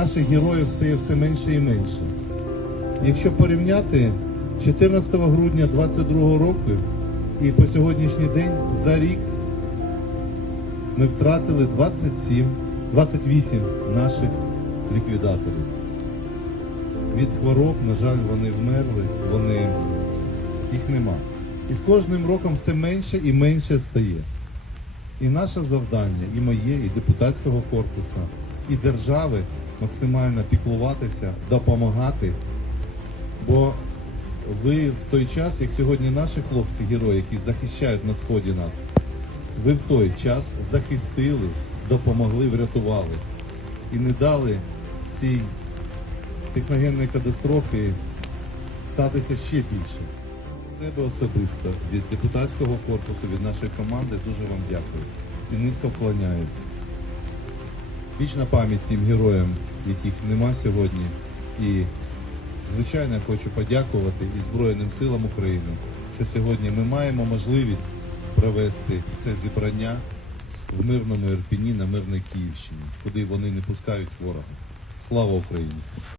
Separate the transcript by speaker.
Speaker 1: наших героїв стає все менше і менше. Якщо порівняти 14 грудня 22 року і по сьогоднішній день за рік ми втратили 27, 28 наших ліквідаторів. Від хвороб, на жаль, вони вмерли, вони їх нема. І з кожним роком все менше і менше стає. І наше завдання, і моє, і депутатського корпусу, і держави максимально піклуватися, допомагати. Бо ви в той час, як сьогодні наші хлопці, герої, які захищають на сході нас, ви в той час захистили, допомогли, врятували і не дали цій техногенної катастрофі статися ще більше. Себе особисто, від депутатського корпусу, від нашої команди дуже вам дякую і низько вклоняюсь. Вічна пам'ять тим героям, яких нема сьогодні. І, звичайно, я хочу подякувати і Збройним силам України, що сьогодні ми маємо можливість провести це зібрання в мирному Ірпіні на мирній Київщині, куди вони не пускають ворога. Слава Україні!